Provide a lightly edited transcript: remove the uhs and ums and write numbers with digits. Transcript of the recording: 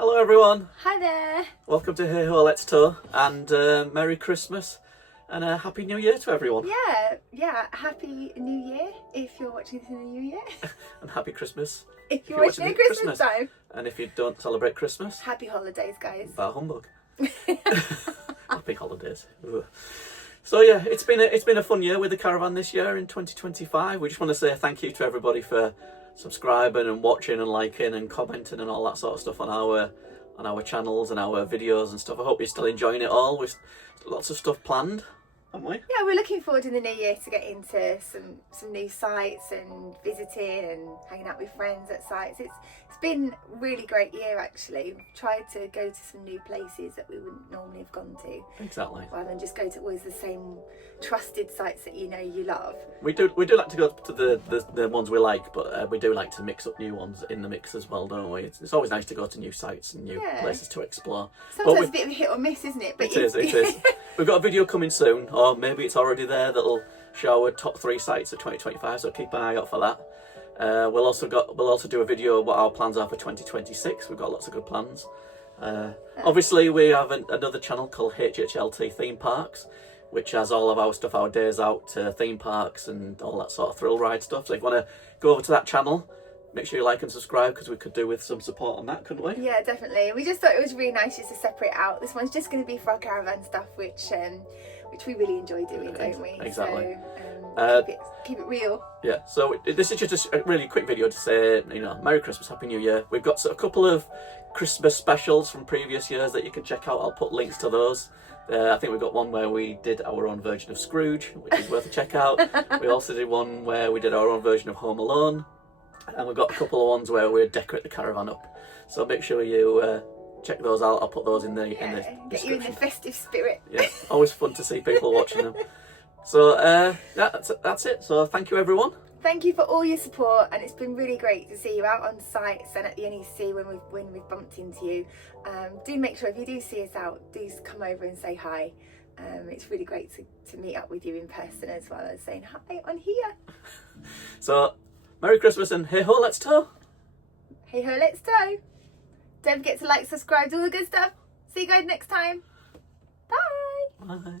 Hello everyone, Hi there. welcome to Hey Ho Let's Tow, and Merry Christmas and a Happy New Year to everyone. Yeah. Happy New Year if you're watching this in the New Year. And Happy Christmas If you're watching it at Christmas time. and if you don't celebrate Christmas, Happy holidays, guys. bah humbug. Happy holidays. Ugh. So yeah, it's been a fun year with the Caravan this year in 2025. We just want to say thank you to everybody for subscribing and watching and liking and commenting and all that sort of stuff on our channels and our videos and stuff. I hope you're still enjoying it all. We've lots of stuff planned, haven't we? Yeah, we're looking forward in the new year to get into some new sites and visiting and hanging out with friends at sites. It's been a really great year actually. We've tried to go to some new places that we wouldn't normally have gone to. Exactly. Rather than just go to always the same trusted sites that you know you love. We do like to go to the ones we like, but we do like to mix up new ones in the mix as well, don't we? It's always nice to go to new sites and new places to explore. Sometimes a bit of a hit or miss, isn't it? But it is. We've got a video coming soon, or maybe it's already there, that'll show our top 3 sites of 2025, so keep an eye out for that. We'll also do a video of what our plans are for 2026. We've got lots of good plans. Obviously we have another channel called HHLT Theme Parks, which has all of our stuff, our days out to theme parks and all that sort of thrill ride stuff. So if you want to go over to that channel, make sure you like and subscribe, because we could do with some support on that, couldn't we? Yeah, definitely. We just thought it was really nice just to separate out. This one's just going to be for our caravan stuff, which we really enjoy doing, don't we? Exactly. So keep it real. Yeah. So this is just a really quick video to say, Merry Christmas, Happy New Year. We've got a couple of Christmas specials from previous years that you can check out. I'll put links to those. I think we've got one where we did our own version of Scrooge, which is worth a check out. We also did one where we did our own version of Home Alone. And we've got a couple of ones where we decorate the caravan up. So make sure you check those out. I'll put those in the description. Get you in the festive spirit. Yeah, always fun to see people watching them. So that's it. So thank you everyone. Thank you for all your support, and it's been really great to see you out on sites and at the NEC when we've bumped into you. Do make sure if you do see us out, do come over and say hi. It's really great to meet up with you in person as well as saying hi on here. So Merry Christmas and hey ho, let's tow. Hey ho, let's tow. Don't forget to like, subscribe, do all the good stuff. See you guys next time. Bye. Bye.